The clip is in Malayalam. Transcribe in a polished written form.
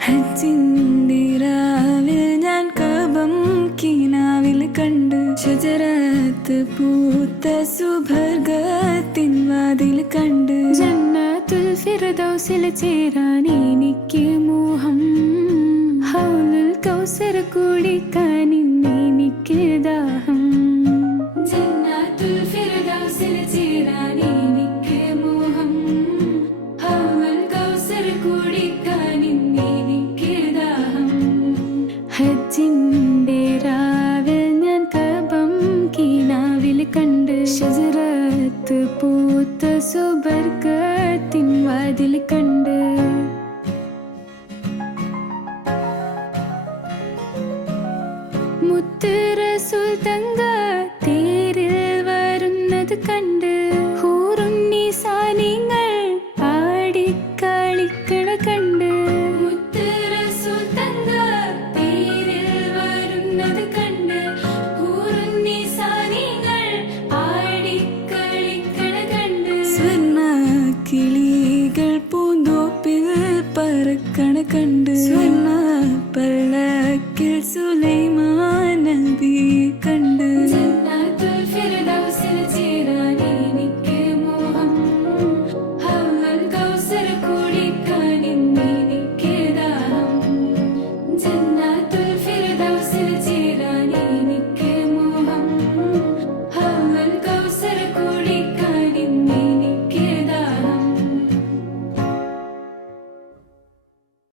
ഹജ്ജിന്റെ രാവിൽ ഞാൻ കഅബം കിനാവിൽ കണ്ട് ഷജറത്ത് പൂത്ത സുബർഗത്തിൻ വാതിൽ കണ്ട് ജന്നത്തുൽ ഫിർദൗസിൽ ചേരാൻ എനിക്ക് മോഹം ഹൗലുൽ കൗസർ കുടിക്കാൻ എനിക്ക് ദാഹം ജന്നത്തുൽ ഫിർദൗസിൽ ചേരാൻ എനിക്ക് മോഹം ഹൗലുൽ കൗസർ കുടിക്കാൻ എനിക്ക് ദാഹം ഹജ്ജിന്റെ രാവിൽ ഞാൻ കഅബം കിനാവിൽ കണ്ട് ഷജറത്ത് പൂത്ത സുബർഗത്തിൻ വാതിൽ കണ്ട്